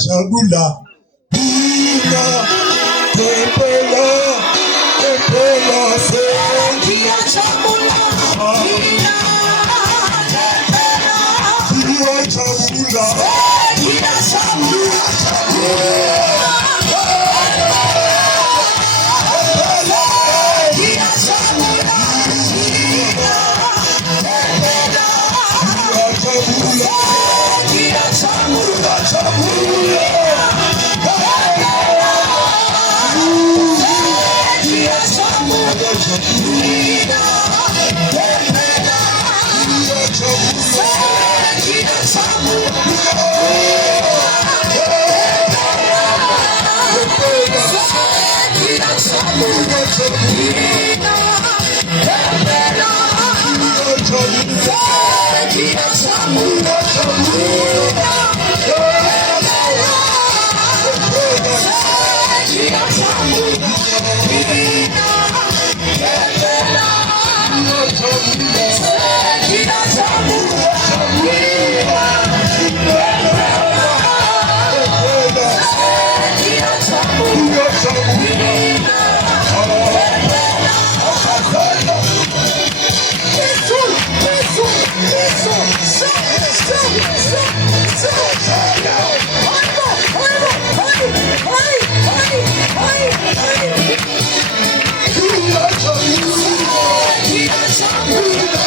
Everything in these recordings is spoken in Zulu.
Chagula, Hina, Tempela, Tempela, Sentia Chagula, Hina, Tempela, Hina Chagula, Hina Chagula, Hina Chagula.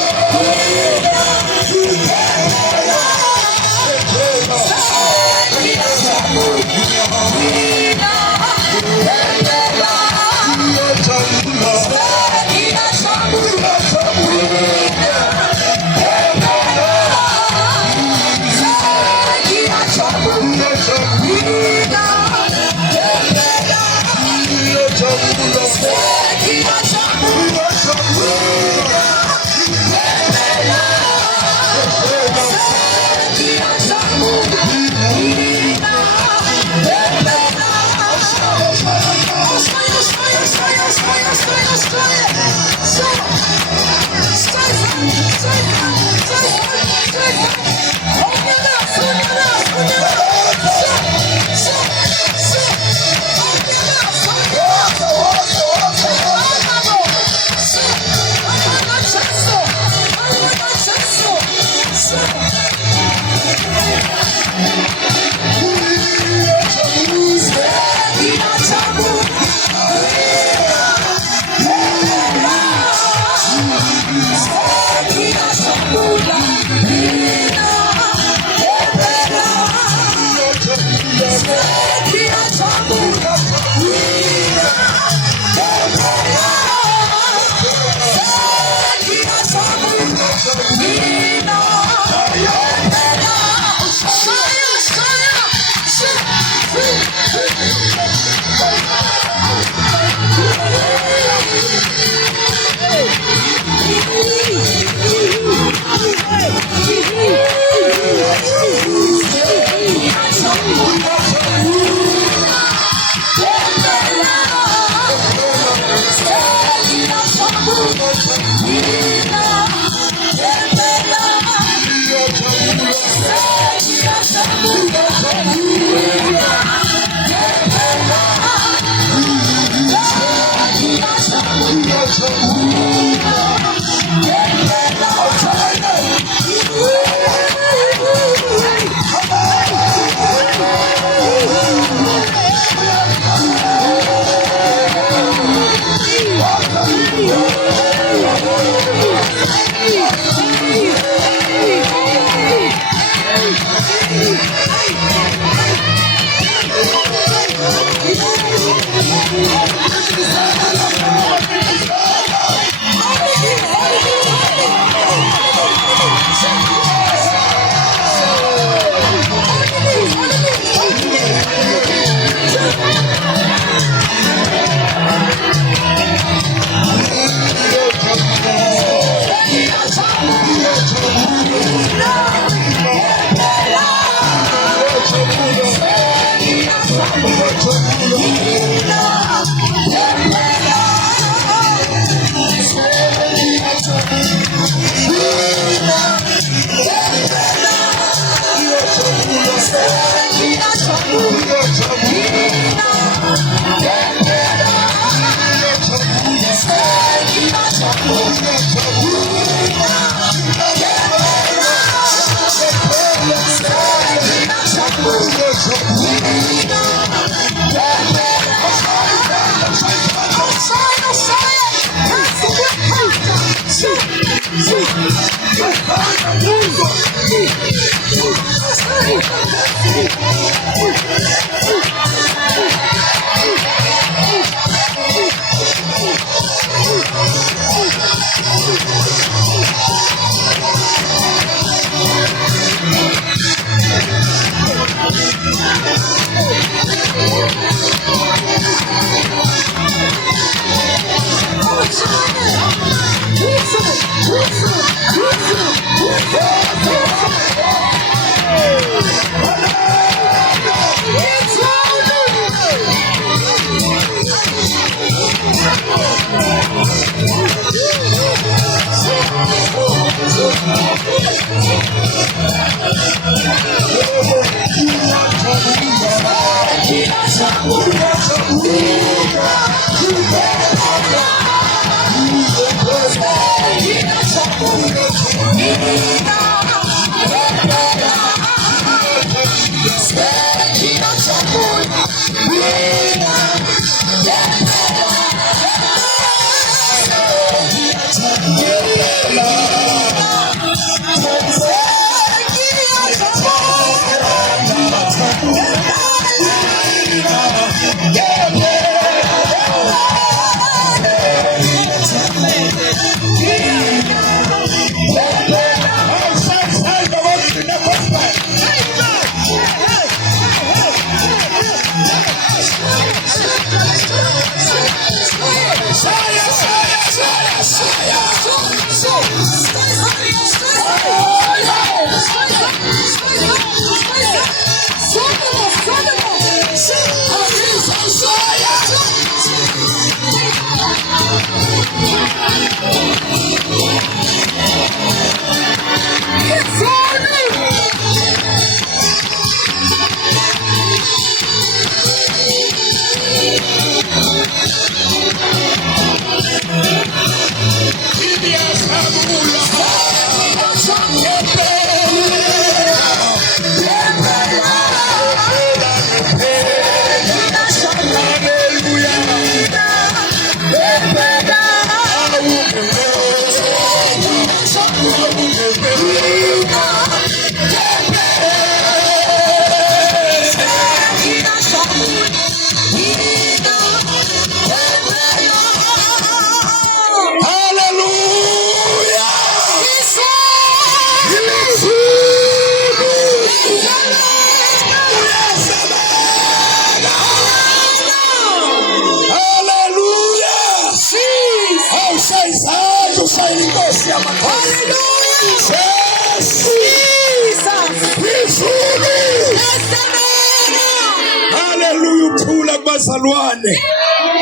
kubazalwane,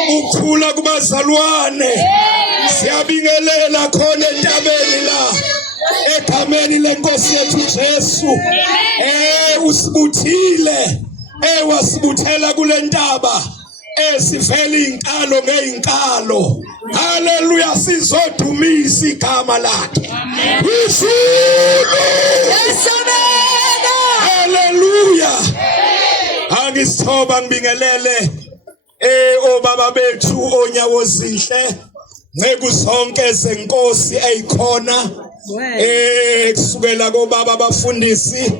ukukhula kubazalwane. Siyabingelela khona entabeni la egameni lenkosi yethu Jesu. Usibuthile, wasibuthela kule ntaba esivela inkalo ngeinkalo. Haleluya, sizodumisa igama lakhe. Izulu. Haleluya. Angisithoba ngibingelele obaba bethu onyawo zinhle, nceku zonke zenkosi ezikhona kusukela kobaba abafundisi,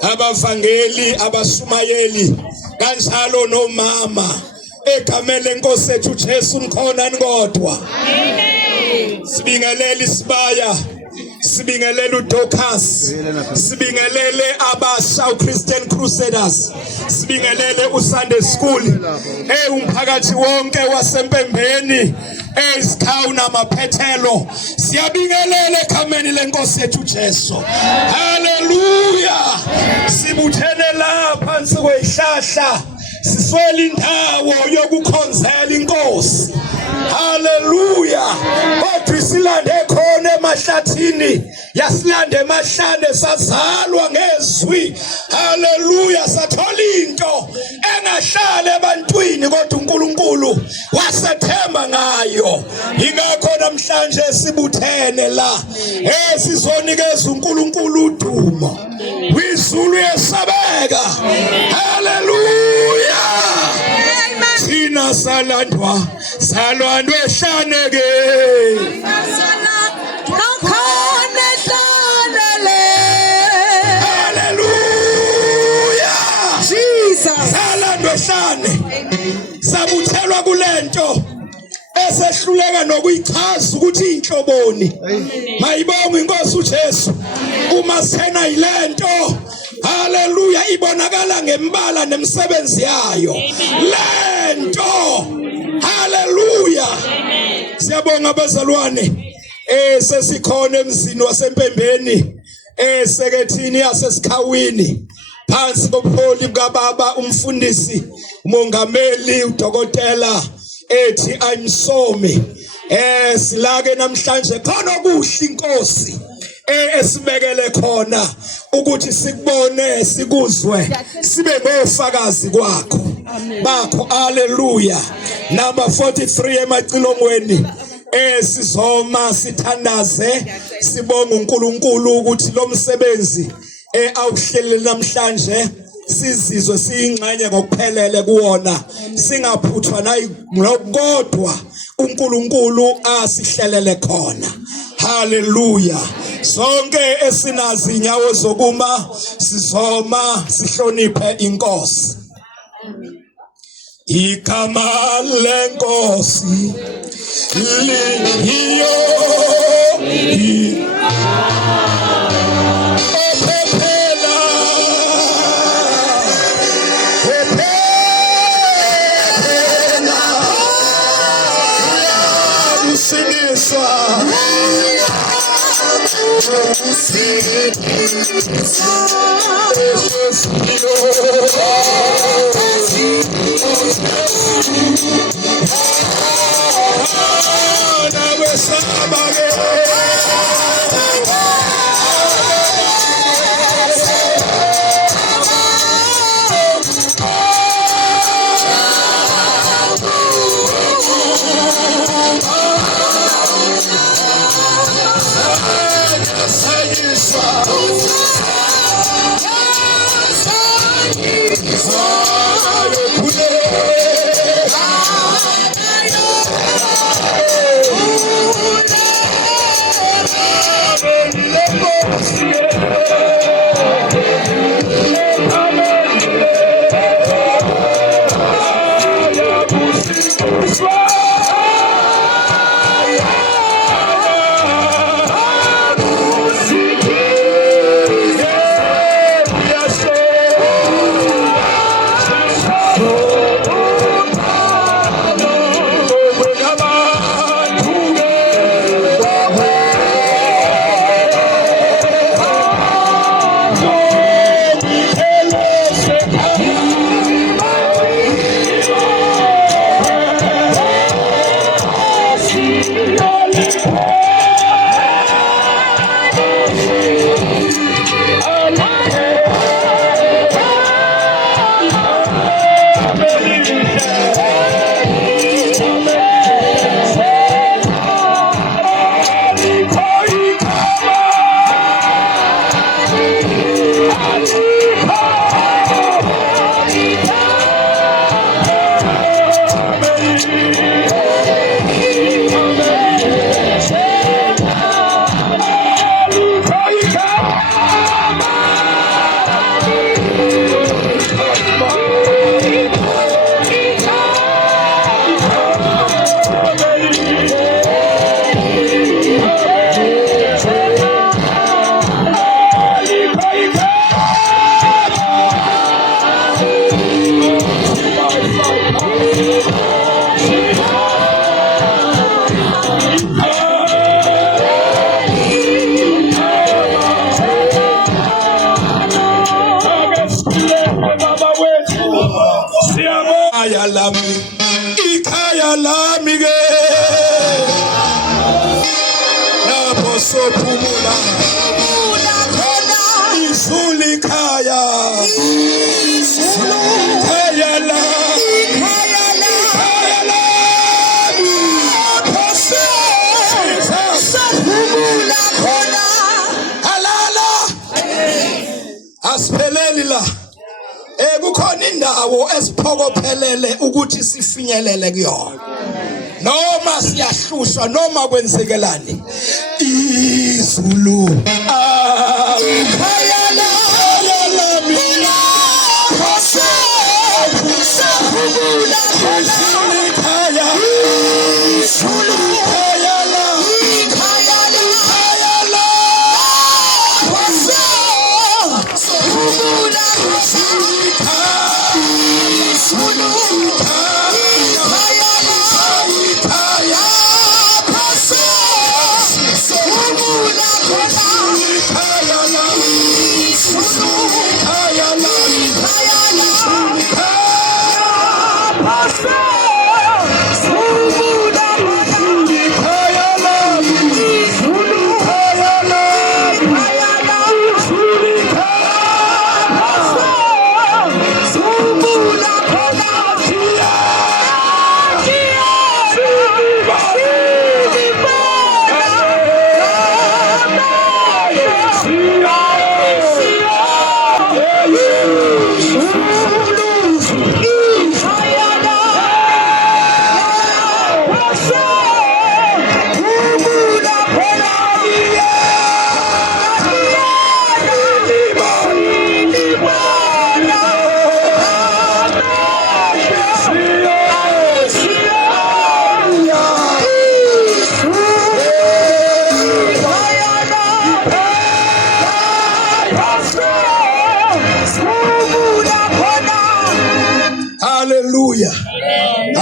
abavangeli, abashumayeli, kanjalo nomama. Egameni lenkosi yethu Jesu nikhona nikodwa. Amen. Sibingelele isibaya, sibingelele uDocas, sibingelele abasha uChristian Crusaders, sibingelele uSunday School, umphakathi wonke wasempembeni, isikhawu namaphethelo. Siyabingelela egameni lenkosi yethu Jesu. Haleluya. Sibuthene lapha phansi kwezihlahla, siswela indawo yokukhonzela inkosi. Haleluya. Kodwa silande khona emahlathini, yasilande emahlane, sazalwa ngezwi. Haleluya. Sathola into engahlala ebantwini kodwa uNkulunkulu wasethemba ngayo. Ingakho namhlanje sibuthene la, sizonikeza uNkulunkulu udumo. Izulu yesabeka. Haleluya. Thina salandwa ehlaneke. Haleluya. Jesus. Salandwa ehlane. Sabuthelwa kulento esehluleka nokuyichaza ukuthi inhloboni. Mayibonge inkosi uJesu. Uma sena ilento, haleluya, ibonakala ngembala nemisebenzi yayo. Lento. Haleluya. Siyabonga abazalwane. Sesikhona emzini wasempembeni, sekethini yasesikhawini, phansi kobuholi bukaBaba umfundisi, umongameli, udokotela ethi ayimsomi. Silake namhlanje khona okuhle inkosi esibekele khona ukuthi sikubone, sikuzwe, sibe ngofakazi kwakho. bakho. Haleluya. Number 43 emacilongweni. Sizoma sithandaze sibonga uNkulunkulu ukuthi lo msebenzi awuhlelele namhlanje sizizwe siyingxenye ngokuphelele kuwona, singaphuthwa nayi ngokodwa uNkulunkulu asihlelele khona. Haleluya. Sonke esinazi inyawo zokuma sizoma sihloniphe inkosi. Igama lenkosi liyo ophephela usiniswa ikhaya lami ke lapho sophumula khona izulu ikhaya ikhaya lami lapho sophumula khona halala asipheleli la. Kukhona indawo esiphokophelele ukuthi sifinyelele kuyona. Noma siyahlushwa noma kwenzekelani. Izulu ikhaya lami sophumula khona ikhaya izulu ikhaya lami sophumula khona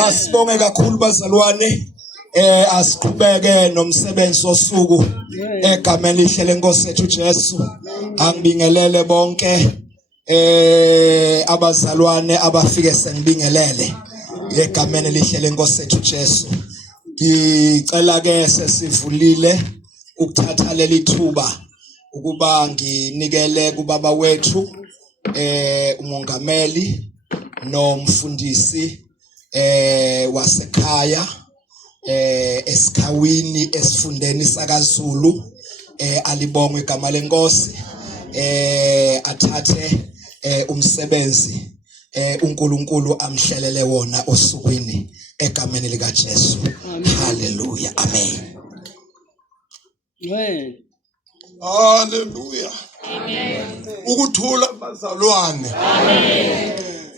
Asibonge kakhulu bazalwane. Asiqhubeke nomsebenzi osuku egameni elihle lenkosi yethu Jesu. Angibingelele bonke abazalwane abafike sengibingelele egameni elihle lenkosi yethu Jesu. Ngicela ke sesivulile ukuthatha leli thuba ukuba nginikele kubaba wethu umongameli nomfundisi wasekhaya esikhawini esifundeni sakaZulu alibongwe igama lenkosi athathe umsebenzi uNkulunkulu amhlelele wona osukwini egameni lika Jesu. Hallelujah. Amen. Amen. Hallelujah. Amen. Ukuthula bazalwane. Amen.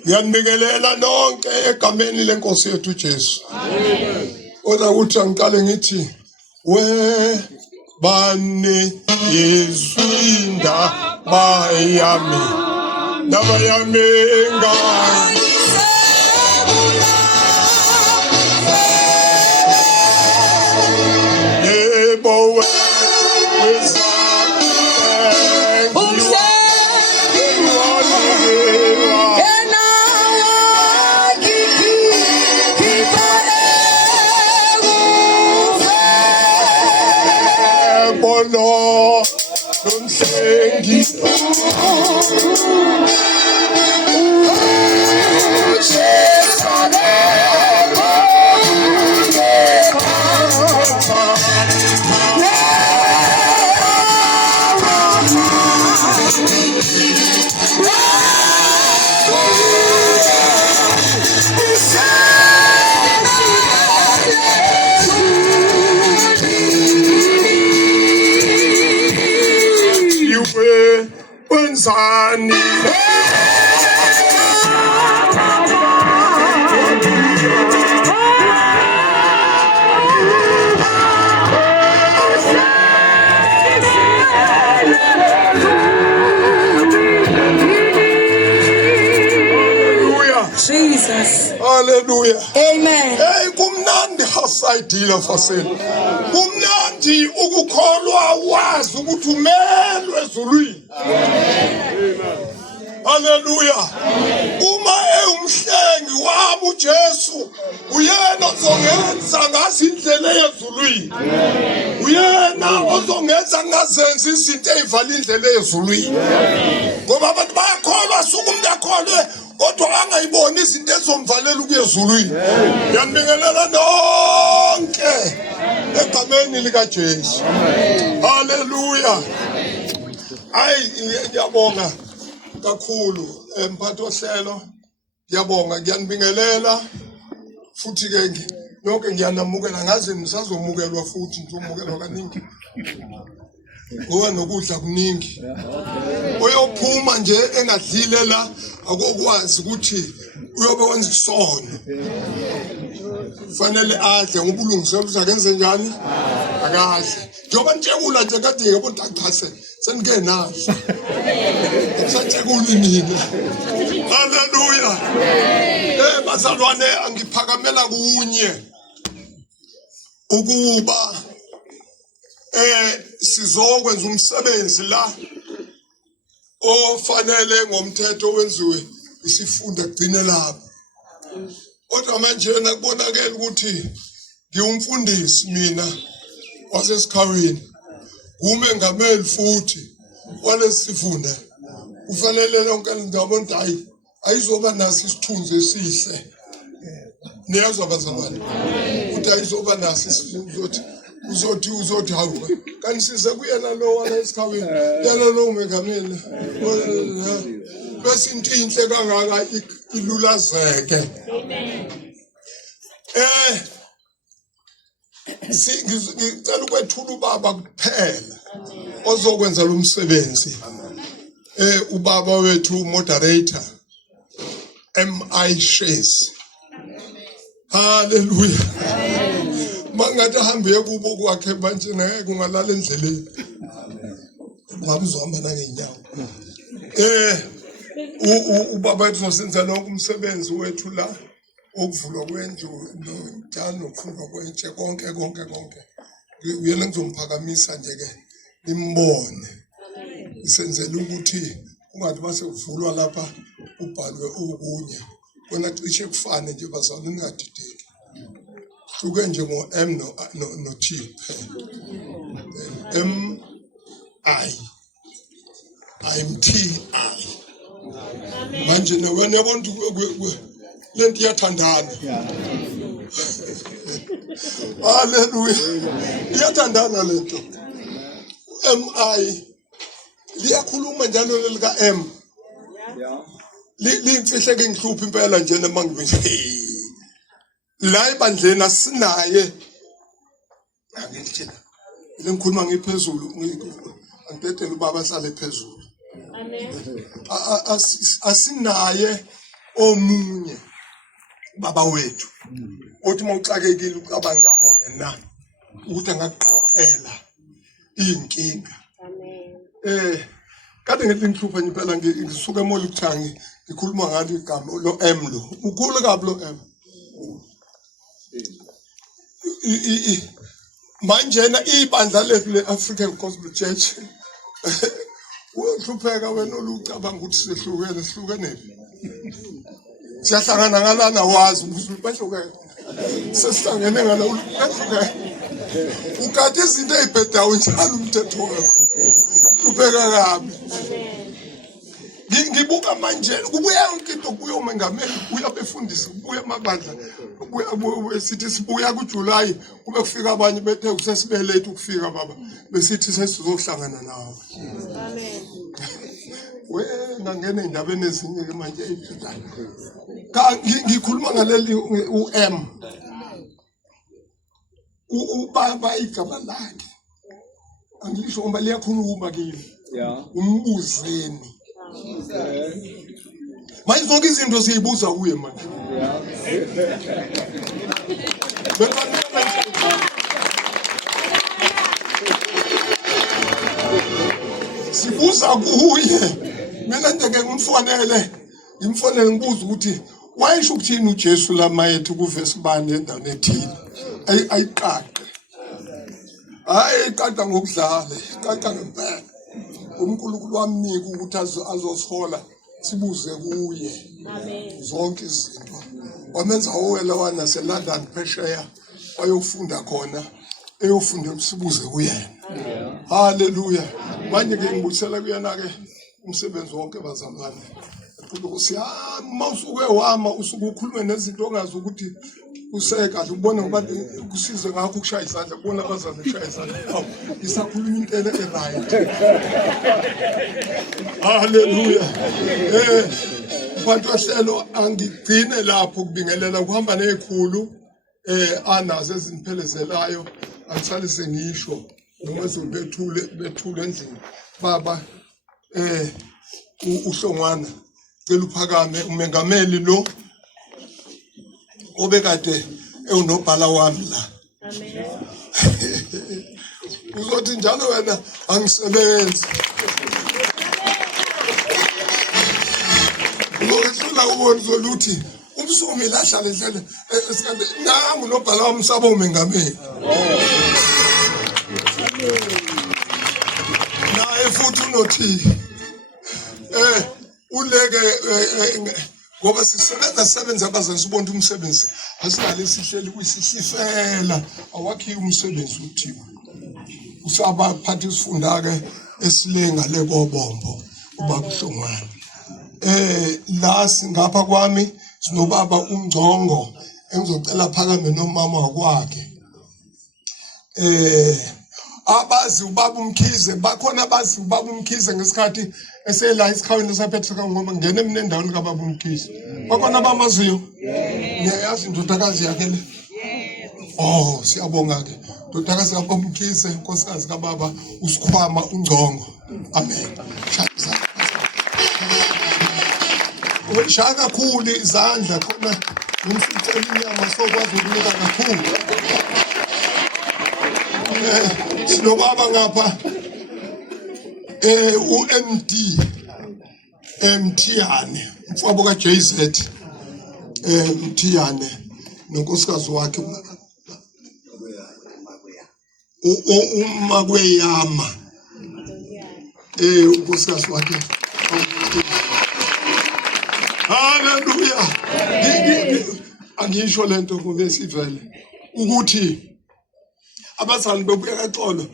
Ngiyanibingelela nonke egameni lenkosi yethu Jesu. Amen. Oda uthi angiqale ngithi we bani izwinda bayami nabayami ngai yebo no, don't thank you. Sunny. Jesus. Hallelujah. Amen. Hey, kumnandi hasayidila faseni. Kumnandi ukukholwa wazi ukuthi umelwe ezulwini. Amen. Hallelujah. Uma umhlengi wabo uJesu uyena ozongenza ngazi indlela ezulwini. Uyena ozongenza ngazenza izinto ezivala indlela ezulwini. Ngoba abantu bayakholwa suku umuntu akholwe kodwa angayiboni izinto ezomvalela ukuya ezulwini. Ngiyanibingelela nonke egameni lika Jesu. Hallelujah. Hayi ngiyabonga kakhulu mphathi ohlelo. Ngiyabonga ngiyanibingelela futhi ke nonke ngiyanamukela ngaze nisazomukelwa futhi ngizomukelwa kaningi. Ngoba nokudla kuningi. Uyophuma nje engadlile la akokwazi ukuthi uyobe wenza isono. Fanele adle ngoba ulungisela ukuthi akenze njani? Akadle. Njoba ntshekula nje kade yebo ntachase senike nazi. Ntshekula nini? Hallelujah. Bazalwane angiphakamela kunye ukuba sizokwenza umsebenzi la ofanele ngomthetho wenziwe isifunda kugcine lapho. Kodwa manje nakubonakala ukuthi ngiyumfundisi mina wasesikhawini ngumengameli futhi walesifunda ufanele lonke indaba ontayi ayizoba naso isithunzi esihle. Niyazwa bazalwane ukuthi ayizoba naso uzothi hawu kanti size kuyena lo walesikhawini yena lo mengameli bese into inhle kangaka ilulazeke. Ngicela ukwethula ubaba kuphela ozokwenza lo msebenzi. Ubaba wethu moderator MI Shares. Hallelujah. Mangathi ahambe kubo kwakhe manje ngeke kungalala endleleni. Ngabuzohamba nangenyawo. Ubaba wethu usenza lonke umsebenzi wethu la okuvulwa kwendlu njalo nokufundwa kwentshe konke uyena ngizomuphakamisa nje ke nimbone isenzele ukuthi ungathi mase kuvulwa lapha ubhalwe okunye kona cishe kufane nje bazalwane ningadideki hluke nje ngo M no T M I I'm T I manje nawena yabona lento iyathandana haleluya iyathandana lento MI liyakhuluma njalo lelika M limfihle ke ngihlupha impela nje noma ngibe la ebandleni asinaye angithina lengikhuluma ngiphezulu angidedela ubaba ahlale phezulu amen asinaye omunye baba wethu othi mawuxakekile ucabanga yena ukuthi angaqhaqela inkinga amen kade ngithi ngihlupha nje phela ngisuka emola ukuthangi ngikhuluma ngalo igama lo M lo ukhulu kabi lo M manje na ibandla lethu le-African Gospel Church uhlupheka wena olucabanga ukuthi sihlukene siyahlangana ngalana wazi ukuthi bahlukene sesihlangene ngala uhlukene ukade izinto ezibhedayo njalo umthetho wakho hlupheka kabi ngibuka manje kubuya yonke into kubuya umengameli kubuya befundisi kubuya amabandla kubuya sithi sibuya kuJuly kube kufika abanye bethe usesibelete ukufika baba besithi sesizohlangana nawe amen wena ngene indabeni ezinye ke manje ngikhuluma ngaleli uM ubaba igama lakhe angisho ngoba liyakhuluma kimi umbuzeni manje zonke izinto siyibuza kuye manje sibuza kuye mina nje ke ngimfonele ngibuza ukuthi wayesho ukuthini uJesu lamayethu kuvesi bani endaweni ethile ayiqaqe ayiqaqe ngokudlala iqaqe ngempela uNkulunkulu wamnika ukuthi azoshola sibuze kuye amen zonke izinto wamenza owela wana seLondon phesheya wayofunda khona eyofunda sibuze kuyena haleluya manje ke ngibusela kuyena ke umsebenzi wonke bazalwane mawusuke wama usuke ukhulume nezinto ongazi ukuthi usekahle ubone ngoba kusize ngakho ukushaya izandla kubona abazali beshaya izandla isakhuluma into right haleluya abantu ahlelo angigcine lapho kubingelela kuhamba nezikhulu anazo ezimphelezelayo angisale sengisho noma bethule endlini baba uhlongwana cela uphakame umengameli lo obekade ewunobhala wami la amen uzothi njalo wena angisebenzi uzokuhlula ubone zoluthi umsumi lahla lehlele esikade nangu unobhala wami sabo umengameli naye futhi unothi uleke ngoba sisebenza abazali sibona umsebenzi asikale sihleli kuyisihlifela awakhiye umsebenzi uthiwa usaba phathi sifunda ke esilenga lekobombo ubabuhlongwana la singapha kwami sinobaba uNgcongo engizocela phakame nomama wakwakhe abazi ubaba uMkhize bakhona abazi ubaba uMkhize ngesikhathi esela isikhawini saphethe ngoba ngene mina endaweni kaBaba uMkhize bakhona abamaziyo niyazi indodakazi yakhe le oh siyabonga ke indodakazi kaBaba uMkhize inkosikazi kaBaba uSikhwama uNgcongo amen shaka kakhulu izandla khona umsicela inyama sokwazi ukunika kakhulu sinobaba ngapha uMD Mthiyane mfowabo kaJZ Mthiyane nonkosikazi wakhe uMakweyama unkosikazi wakhe. Hallelujah. Angisho lento ngobe sivele ukuthi abazali bebuya kaXolo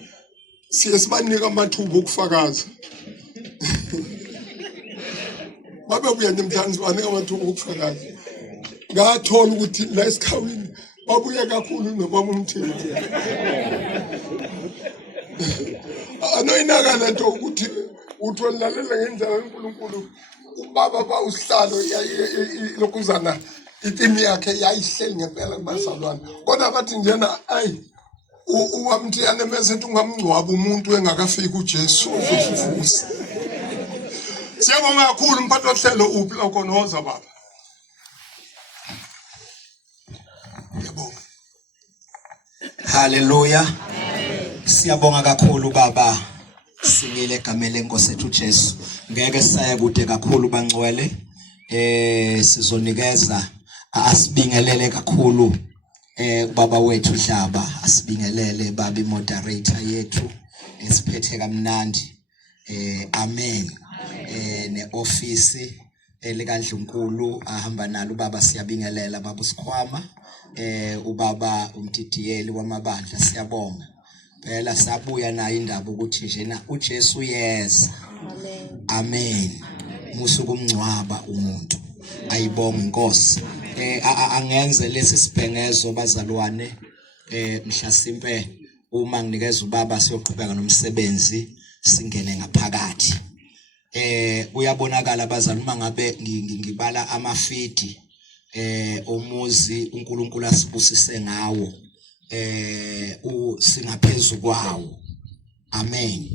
siye sibanika amathuba okufakaza. Babebuya nemthanzi banika amathuba okufakaza. Ngathola ukuthi la esikhawini babuya kakhulu nobaba uMthithi. Anoyinaka lento ukuthi utholalela ngendlela uNkulunkulu ubaba bawusihlalo lokuzana itimu yakhe yayihleli ngempela kubazalwane. Kodwa bathi njena ayi uMthiyane mase ungamngcwaba umuntu engakafiki uJesu uzofufusa. Siyabonga kakhulu umphathi wohlelo uphi la khonoza baba. Yabonga. Hallelujah. Siyabonga kakhulu baba. Singile egameni lenkosi yethu Jesu. Ngeke saye kude kakhulu bangcwele. Sizonikeza asibingelele kakhulu baba wethu Dlaba, asibingelele baba moderator yethu esiphethe kamnandi. Amen. Ne-office likaNdlunkulu ahamba nalo baba siyabingelela baba uSikhwama, ubaba uMtidiyeli wamabandla siyabonga. Phela sabuya nayo indaba ukuthi njena uJesu uyeza. Amen. Musu kumngcwaba umuntu. Ayibonga inkosi. Angenze lesi sibhengezo bazalwane mhlasimpe uma nginikeza ubaba siyoqhubeka nomsebenzi singene ngaphakathi. Uyabonakala bazalwane uma ngabe ngibala amafidi omuzi uNkulunkulu asibusise ngawo singaphezulu kwawo. Amen.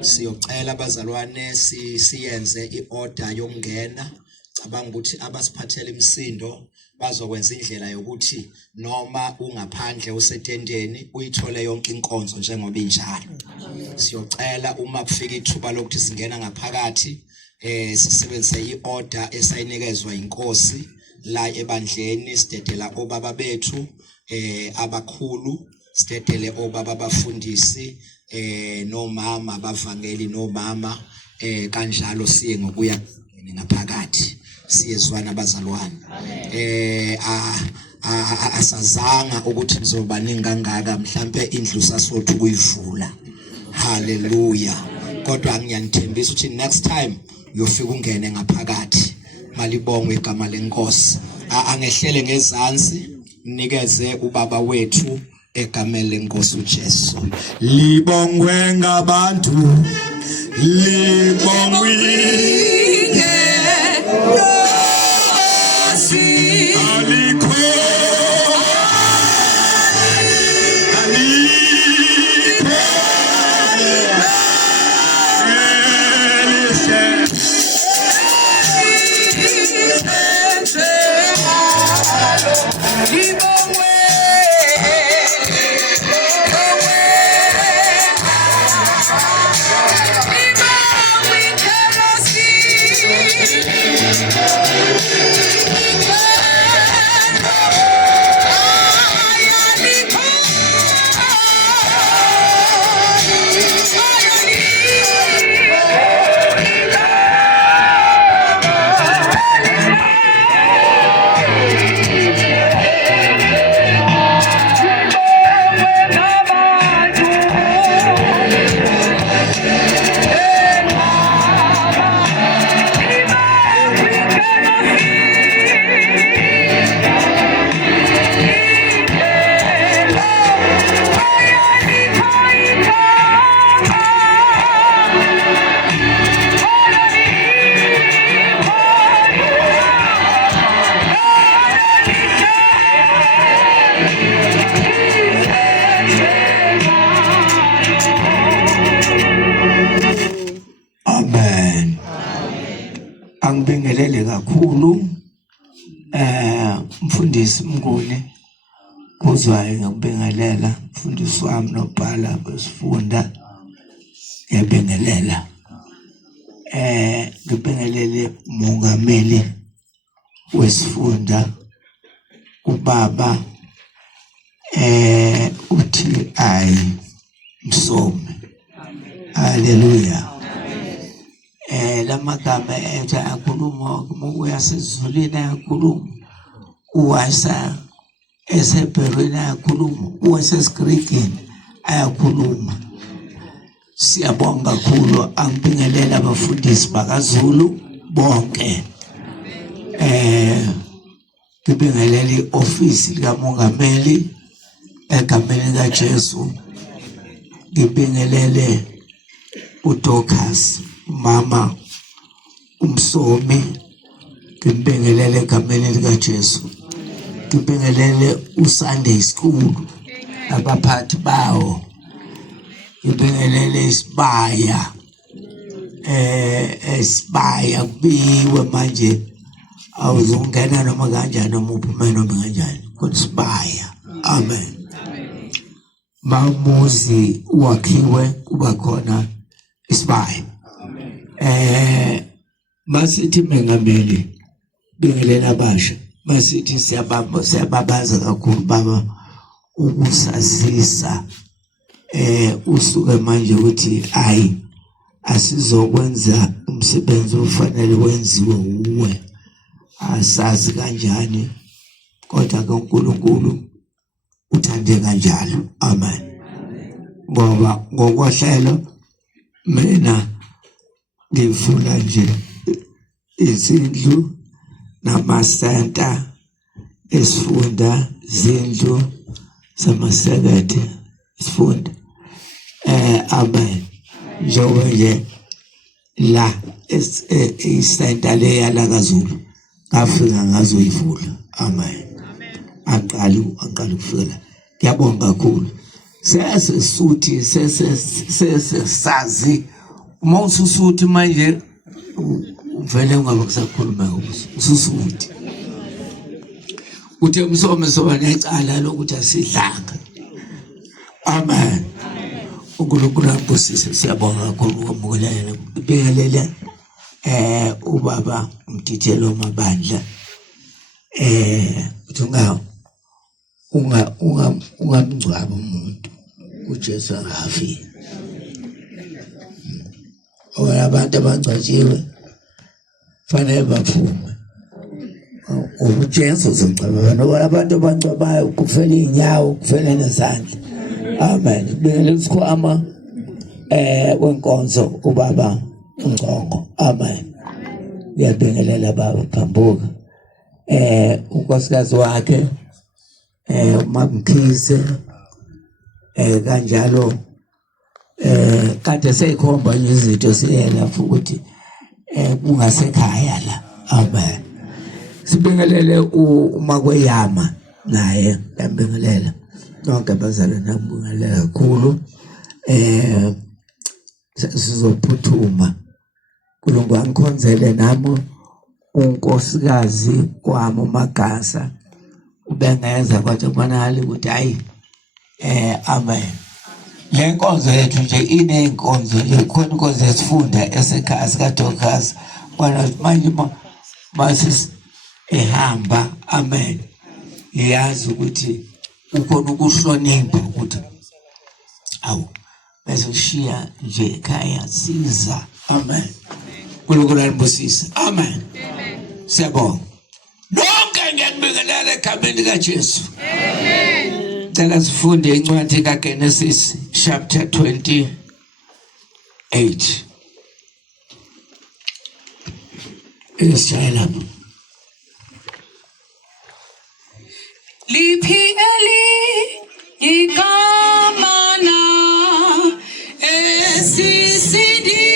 Siyocela bazalwane siyenze iorder yokungena. Cabanga ukuthi abasiphathele imisindo bazokwenza indlela yokuthi noma ungaphandle usetendeni uyithole yonke inkonzo njengoba injalo. Siyocela uma kufika ithuba lokuthi singena ngaphakathi sisebenzise iorder esayinikezwa inkosi la ebandleni sidedela obaba bethu abakhulu, sidedele obaba abafundisi nomama abavangeli nomama kanjalo siye ngokuya ngaphakathi siyezwana abazalwane. Asazanga ukuthi kuzobaningi kangaka mhlambe indlu sasothi kuyivula. Hallelujah. Kodwa ngiyanithembisa ukuthi next time uyofika ungene ngaphakathi. Malibongwe igama lenkosi. Angehlele ngezansi nikeze ubaba wethu egameni lenkosi uJesu. Libongwe ngabantu, libongwe angibingelele kakhulu mfundisi Mnguni kuzwayo ngikubingelela mfundisi wami nobhala besifunda ngiyabingelela ngibingelele mongameli wesifunda ubaba uthi ayi Msomi. Haleluya. Lamagama ethi akhuluma uyasezulwini ayakhuluma, uwasa esebherweni ayakhuluma, uwasesigrigini ayakhuluma. Siyabonga kakhulu, angibingelela abafundisi bakaZulu bonke. Ngibingelela i-ofisi likamongameli egameni likaJesu. Ngibingelele uDorcas, mama uMsomi, ngibingelele egameni likaJesu. Ngibingelele uSunday School abaphathi bawo. Ngibingelele Isibaya, Isibaya kubiwe manje awuzongena noma kanjani noma uphume noma kanjani kodwa Isibaya. Amen. Mamuzi wakhiwe kuba khona Isibaya. Masithi mengameli bingelela abasha, masithi siyababaza kakhulu baba ukusazisa usuke manje ukuthi ayi asizokwenza umsebenzi ofanele wenziwe uwe, asazi kanjani kodwa uNkulunkulu uthande kanjalo. Amen. Ngoba ngokwahlelo mina ngifuna nje izindlu namasenta esifunda, zindlu zamasekethe isifunda. Amen. Njengoba la isenta le yala kaZulu ngafika ngazoyivula. Amen. Aqala ukufika. Ngiyabonga kakhulu. Sesisuthi sesazi uma ususuthi manje uvele ungabe kusakhuluma ususuthi. Uthe Msomi soba necala lokuthi asidlanga. Amen. uNkulunkulu ambusise, siyabonga kakhulu ukwamukela. Ngibingelele ubaba umtithelo mabandla uthi ungamgcwaba umuntu uJesu angafika. Abantu abangcwatshiwe fanele baphume. uJesu uzomgcwaba noma abantu abangcwabayo kufela inyawo kufela nezandla. Amen. Ngibingelela isikhwama wenkonzo ubaba uNgcongo. Amen. Ngiyabingelela baba Phambuka, unkosikazi wakhe uMamkhize, kanjalo kade seyikhomba nje izinto siyena futhi kungasekhaya la. Amen. Sibingelele uMakweyama naye ngiyabingelela. Nonke abazalwane ngibingelela kakhulu. Sizophuthuma. uNkulunkulu angikhonzele nami unkosikazi wami uMagasa ubengeza kodwa kubonakala ukuthi hayi amen. Le nkonzo yethu nje inenkonzo nje khona inkonzo yesifunda esekhaya sikaDorcas kwana manje masisi ehamba. Amen. Yazi ukuthi ukhona ukuhlonipha ukuthi awu bese ushiya nje ekhaya siza. Amen. uNkulunkulu anibusise. Amen. Siyabonga. Nonke ngiyabingelela egameni likaJesu. Amen. Cela sifunde incwadi kaGenesis chapter 28. Isayela. Liphi igama na esisidi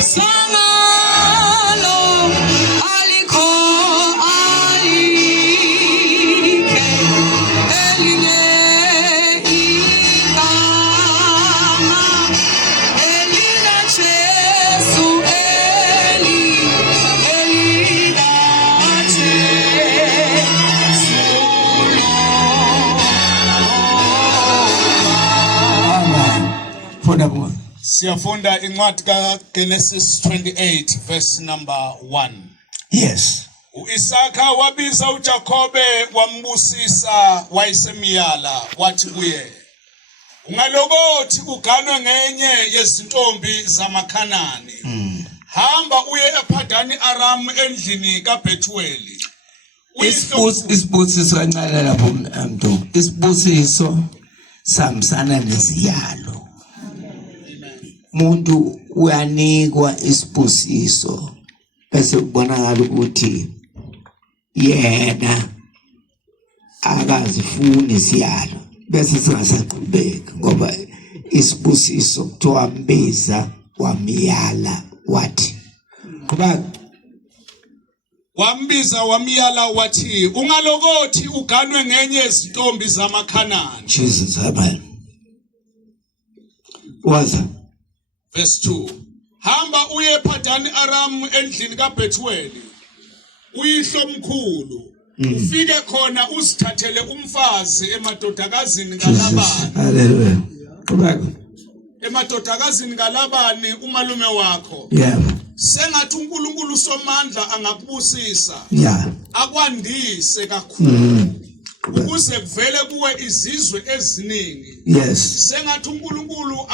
sangalo alikho alike eline igama elina Jesu elina Jesu. Siyafunda incwadi kaGenesis 28 verse number 1. Yes. uIsaka wabiza uJakobe wambusisa wayisemiyala wathi kuye ungalokothi uganwe ngenye yezintombi zamaKhanani hamba uye ePadani Aram endlini kaBethueli isibusiso kancane lapho mntu isibusiso samsana nesiyalo umuntu uyanikwa isibusiso bese kubonakala ukuthi yena akazifuni isiyalo bese singasaqhubeki ngoba isibusiso kuthiwa mbiza wamiyala wathi kuba wambiza wamiyala wathi ungalokothi uganwe ngenye yezintombi zamaKhanani. Jesus amen. Waza Verse 2 hamba uye ePadani Aram endlini kaBethueli uyihlo omkhulu ufike khona usithathele umfazi emadodakazini kaLabani. Hallelujah. Kuba emadodakazini kaLabani umalume wakho. yeah. Sengathi uNkulunkulu somandla angakubusisa. Yeah. Akwandise kakhulu. Ukuze kuvele kuwe izizwe eziningi. Yes. Sengathi uNkulunkulu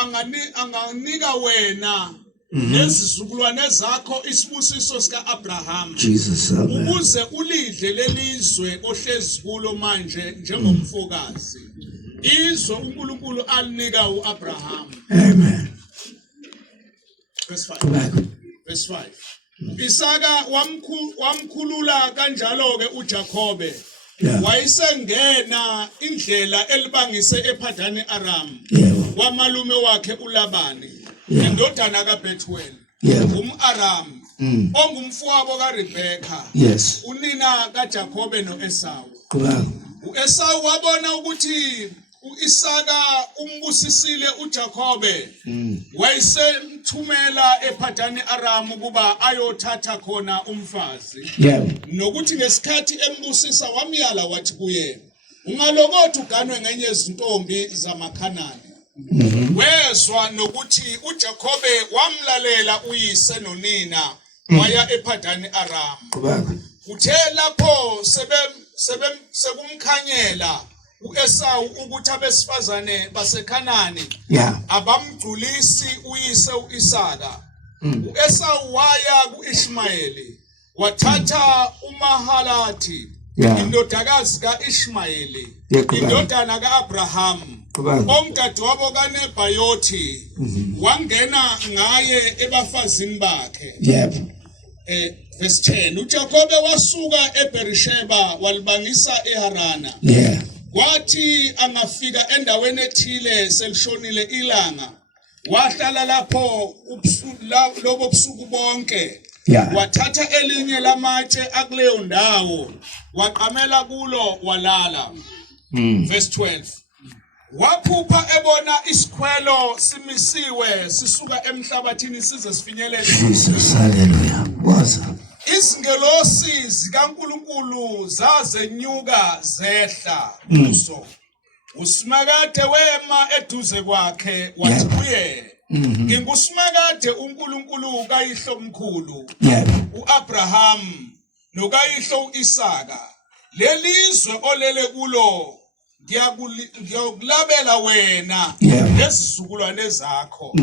anganika wena nezizukulwane zakho isibusiso sikaAbraham. Jesus amen. Ukuze ulidle lelizwe ohlezi kulo manje njengomfokazi. Izwe uNkulunkulu alinika uAbraham. Amen. Verse 5. Kuba Verse 5. Isaka wamkhulula kanjalo ke uJakobe. yeah. Wayesengena indlela elibangise ePadani Aram. Yeah. Wamalume wakhe uLabani. Yeah. Indodana kaBethueli. Yeah. Aram. Ongumfowabo kaRebekha. Yes. Unina kaJakobe noEsawu. Kuba uEsawu wabona ukuthi uIsaka umbusisile uJakobe. Wayesemthumela ePadani Aram kuba ayothatha khona umfazi. yeah. Nokuthi ngesikhathi embusisa wamiyala wathi kuye ungalokothi uganwe ngenye yezintombi zamaKhanani. Wezwa nokuthi uJakobe wamlalela uyise nonina waya ePadani Aram. Kuba Uthe lapho sekumkhanyela uEsawu ukuthi abesifazane baseKhanani yeah. abamgculisi uyise uIsaka. uEsawu waya kuIshmayeli wathatha uMahalathi Yeah. indodakazi kaIshmayeli Yeah, kuba. indodana kaAbraham Kuba. omdadewabo kaNebhayothi wangena ngaye ebafazini bakhe. yeah. Verse 10 uJakobe wasuka eBerisheba walibangisa eHarana. yeah. Kwathi angafika endaweni ethile selishonile ilanga wahlala lapho lobo busuku bonke. Yeah. Wathatha elinye lamatshe akuleyo ndawo waqamela kulo walala. Verse 12 waphupha ebona isikhwelo simisiwe sisuka emhlabathini size sifinyelele. Jesus hallelujah. Waza Izingelosi zikaNkulunkulu zazenyuka zehla kuso. Usimakade wema eduze kwakhe wathi kuye ngingusimakade uNkulunkulu kayihlo omkhulu yeah. uAbraham nokayihlo uIsaka. Lelizwe olele kulo ngiyakulabela wena nezizukulwane zakho.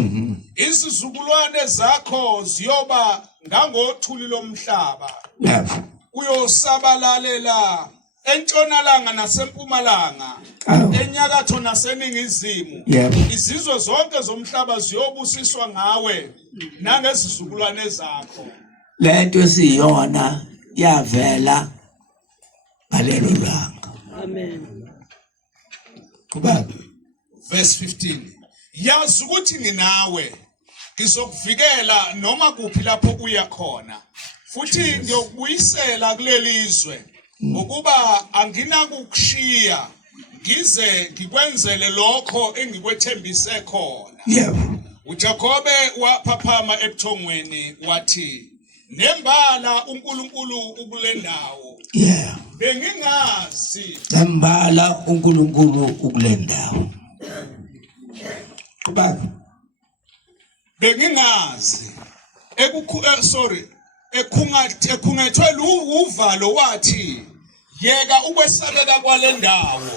Izizukulwane zakho ziyoba ngangothuli lomhlaba. yeah. Uyosabalalela entshonalanga nasempumalanga, enyakatho naseningizimu. yeah. Izizwe zonke zomhlaba ziyobusiswa ngawe nangezizukulwane zakho. Lento siyona yavela balelo langa. Amen. Kuba Verse 15 yazi ukuthi nginawe ngizokuvikela noma kuphi lapho uya khona futhi ngiyokubuyisela kulelizwe ngokuba anginakukushiya ngize ngikwenzele lokho engikwethembise khona. yeah. uJakobe waphaphama ebuthongweni wathi nembala uNkulunkulu ukulendawo. yeah. Bengingazi Nembala uNkulunkulu ukulendawo. Kuba bengingazi ekhungethwe uvalo wathi yeka ukwesabeka kwale ndawo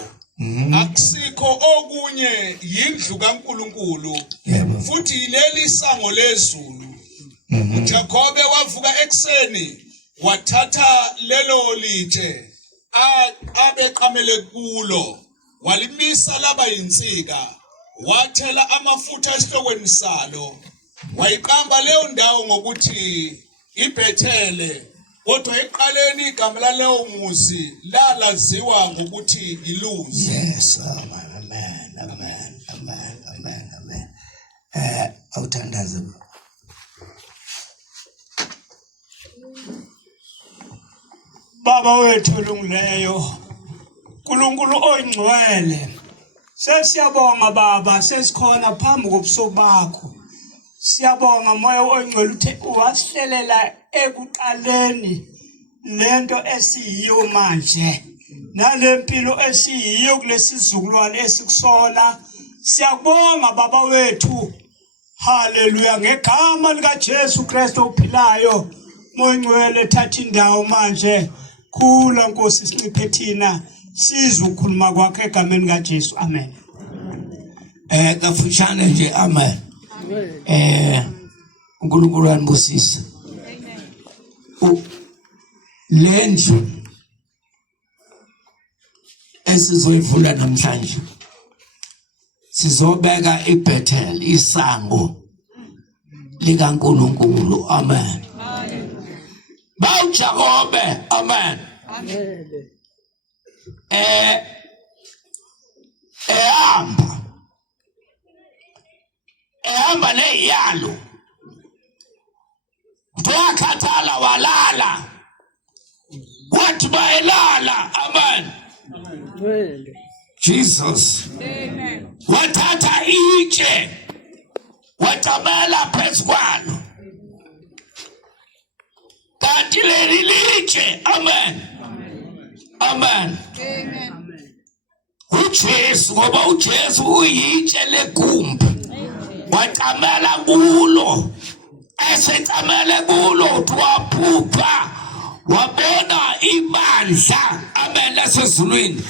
akusikho okunye yindlu kaNkuluNkulu Yebo. futhi leli sango lezulu uJakobe wavuka ekseni wathatha lelo litshe abeqamele kulo walimisa laba yinsika wathela amafutha esihlokweni salo wayiqamba leyo ndawo ngokuthi iBhethele kodwa eqaleni igama laleyo muzi lalaziwa ngokuthi iLuzi. Yes, amen. Awuthandaze. Baba wethu olungileyo, uNkulunkulu oyingcwele, sesiyabonga baba, sesikhona phambi kobuso bakho. Siyabonga moya oyingcwele uthe wasihlelela ekuqaleni lento esiyiyo manje. Nalempilo esiyiyo kulesizukulwane esikusona. Siyabonga baba wethu. Haleluya, ngegama lika Jesu Kristu ophilayo. Moya ngcwele thatha indawo manje. Khula Nkosi sinciphe thina sizwe ukukhuluma kwakho egameni kaJesu. Amen. Kafushane nje amen. uNkulunkulu anibusise. Lendlu esizoyivula namhlanje sizobeka iBhethel isango likaNkulunkulu. Amen. BawuJakobe. Amen. ehamba neyalo wakhathala walala wathi bayelala. Amen. Jesus. Amen. Wathatha itshe watamela phezu kwalo kanti leli litshe. Amen. Amen. uJesu ngoba uJesu uyitshe legumbi watamela kulo. Esetamele kulo waphupha wabona ibandla. Amen. Lasezulwini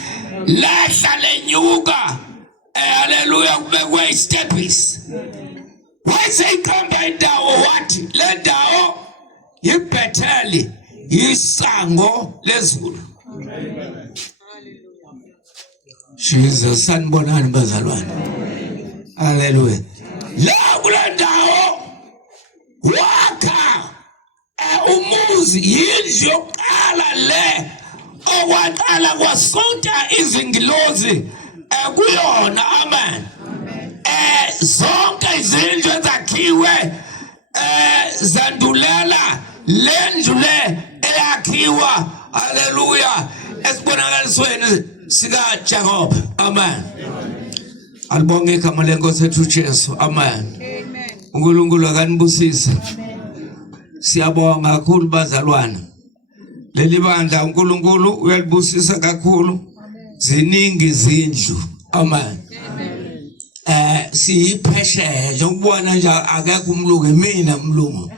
lahla lenyuka. Haleluya. Kubekwe istepisi waseyiqamba indawo wathi le ndawo yiBhetheli isango lezulu. Jesus, sanibonani bazalwane. Haleluya. La kule ndawo wakha umuzi yindlu yokuqala le okwaqala kwasonta izingilozi kuyona. Amen. Zonke izindlu ezakhiwe zandulela lendlu le eyakhiwa. Haleluya. Esibonakalisweni sika Jacob. Amen. Alibonge igama lenkosi yethu Jesu. Amen. uNkulunkulu akanibusise. Siyabonga kakhulu bazalwana. Leli bandla uNkulunkulu uyalibusisa kakhulu. Ziningi izindlu. Amen. Siyiphesheya njengobona nje akekho umlungu mina umlungu.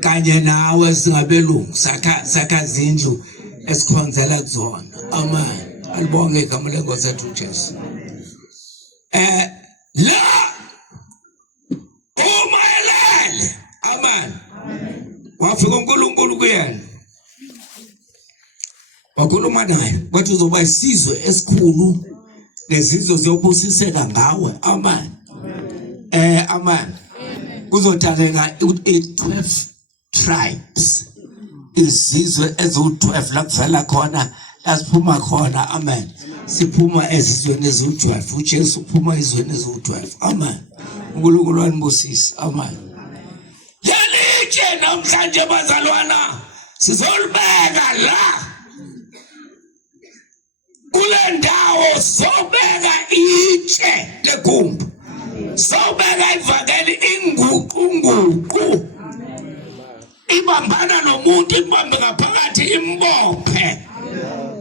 Kanye nawe singabelungu sakha izindlu esikhonzela kuzona. Amen. Alibonge igama lenkosi yethu Jesu. La umayelele. Amen. Wafika uNkulunkulu kuyena wakhuluma naye wathi uzoba isizwe esikhulu lezizwe ziyobusiseka ngawe. Amen. Amen. Kuzotaleka 12 tribes. Izizwe eziwu-12 la kuvela khona lasiphuma khona. Amen. Siphuma ezizweni eziwu-12. uJesu uphuma ezizweni eziwu-12. Amen. uNkulunkulu anibusise. Amen. Yalitshe namhlanje bazalwana sizolibeka la kule ndawo. Sobeka itshe legumbi. Sobeka ivangeli inguqunguqu. Ibambana nomuntu ibambe ngaphakathi imbophe.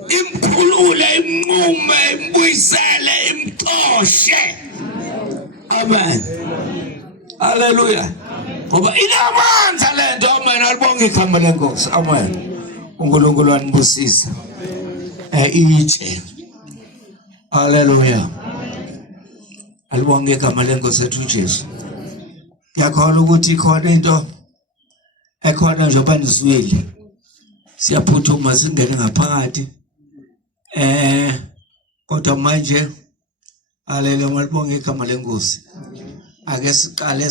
Imkhulule imnqume imbuyisele imxoshe. Amen. Hallelujah. ngoba inamandla lento amen alibonge igama lenkosi amen uNkulunkulu anibusisa itshe haleluya alibonge igama lenkosi ethu uJesu ngiyakholwa ukuthi ikhona into ekhona njengoba nizwile siyaphuthuma singene ngaphakathi kodwa manje haleluya malibonge igama lenkosi ake siqale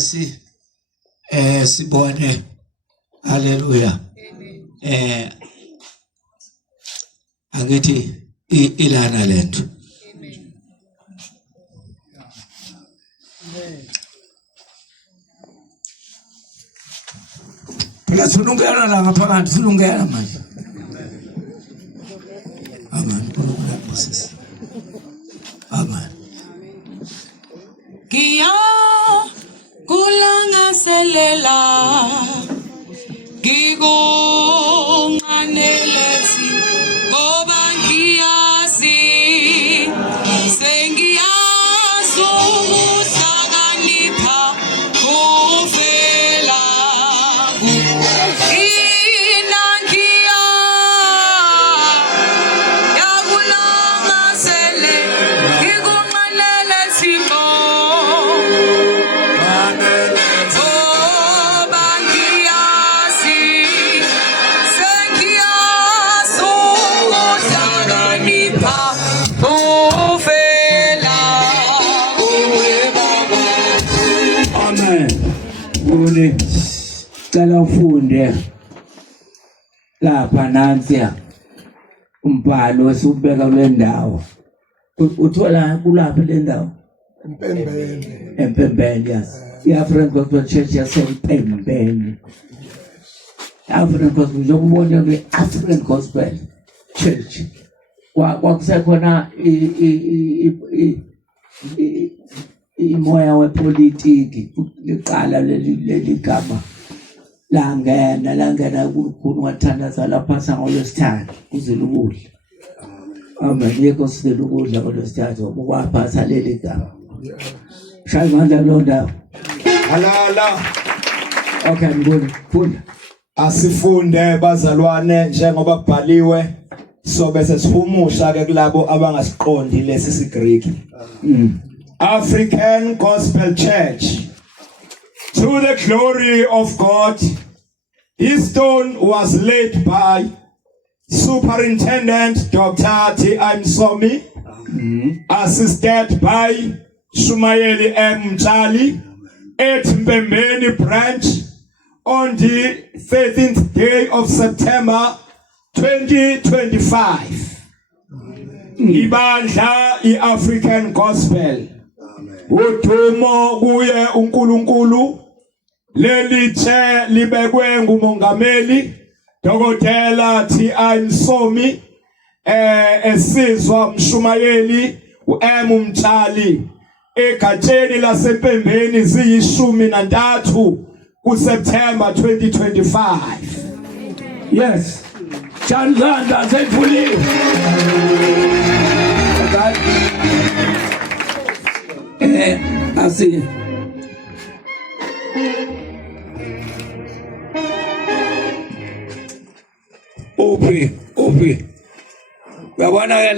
sibone haleluya angithi ilana lento phela sunungena la ngaphakathi sunungena manje amen amen Kia kulangaselela Gigonganelesi Ngoba ngiyazi Sengiyazi ukuhlakanipha kuvela Ina ngiya Yakulangasele Gigonganelesi cela ufunde lapha nansiya umbhalo osubeka kule ndawo uthola kulapha le ndawo empembeni yes iAfrican Gospel Church yasempembeni African Gospel njengoba ke African Gospel Church kwakusekhona imoya wepolitiki liqala leli gama langena kukhulu wathandaza lapha sangolwesithathu kuzila ukudla amen yekho sizela ukudla ngolwesithathu okwaphatha leli gama shaya manje lo ndawo halala okay ngibona funda asifunde bazalwane njengoba kubhaliwe so bese sihumusha ke kulabo abangasiqondi lesi siGreek African Gospel Church. To the glory of God, his stone was laid by Superintendent Dr. T.I. Msomi, assisted by Shumayeli M. Mchali at Mbembeni branch on the 13th day of September 2025. Ibandla i-African Gospel. Udumo kuye uNkulunkulu leli che libekwe ngumongameli Dr. T.I. Msomi esizwa Mshumayeli uM Mtshali egatsheni lasempembeni ziyi13 kuSeptember 2025. yes Chandlanda sefuliwe asi Uphi yabona ke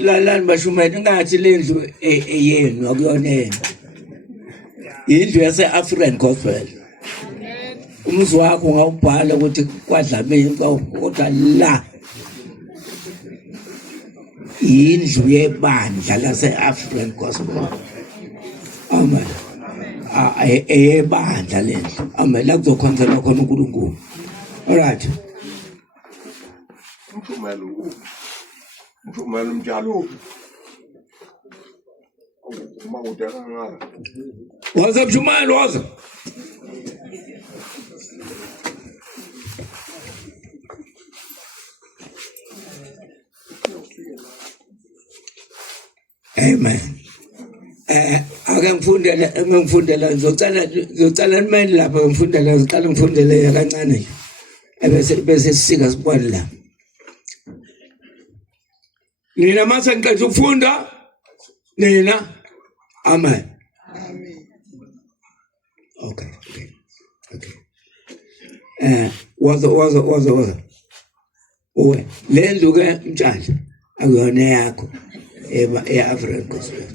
la bashumeni ngathi lendlu eyenu akuyonena indlu yase African Gospel umzi wakho ngawubhala ukuthi kwadlamini kodwa la indlu yebandla lase African Gospel amen eyebandla lendlu amen la kuzokhonzela khona uNkulunkulu alright Mthumela umtshalo uma udela ngala waze Mthumela waze amen ake ngifundela ngizocala nimeni lapha ngifundela ngiqala ngifundele kancane bese sisika sibone la nina mase ngiqedwe ukufunda nina amen okay Wazo. Uwe, le ndlu ke mtshali akuyona yakho e-African Gospel.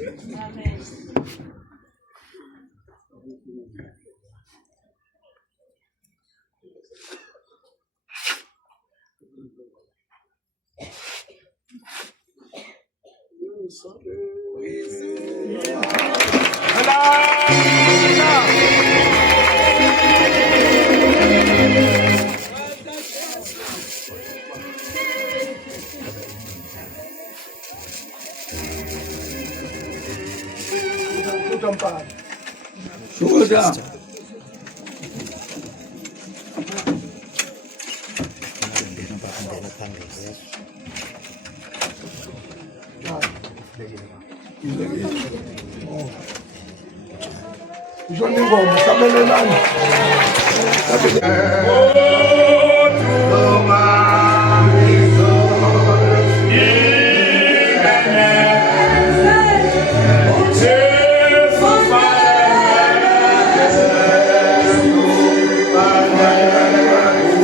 Shuhuda. Ishona ingoma sabelelana.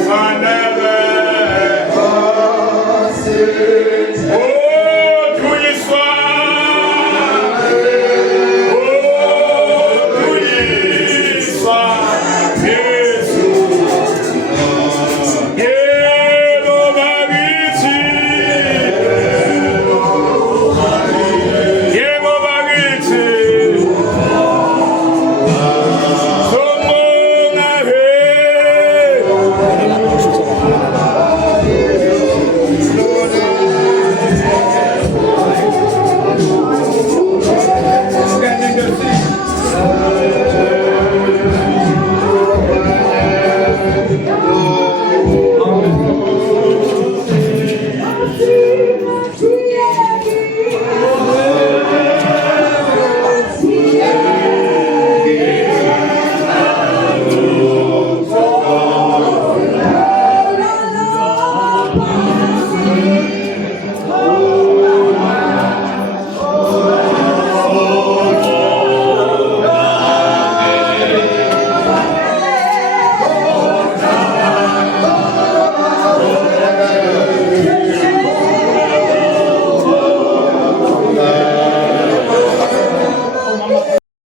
Fanele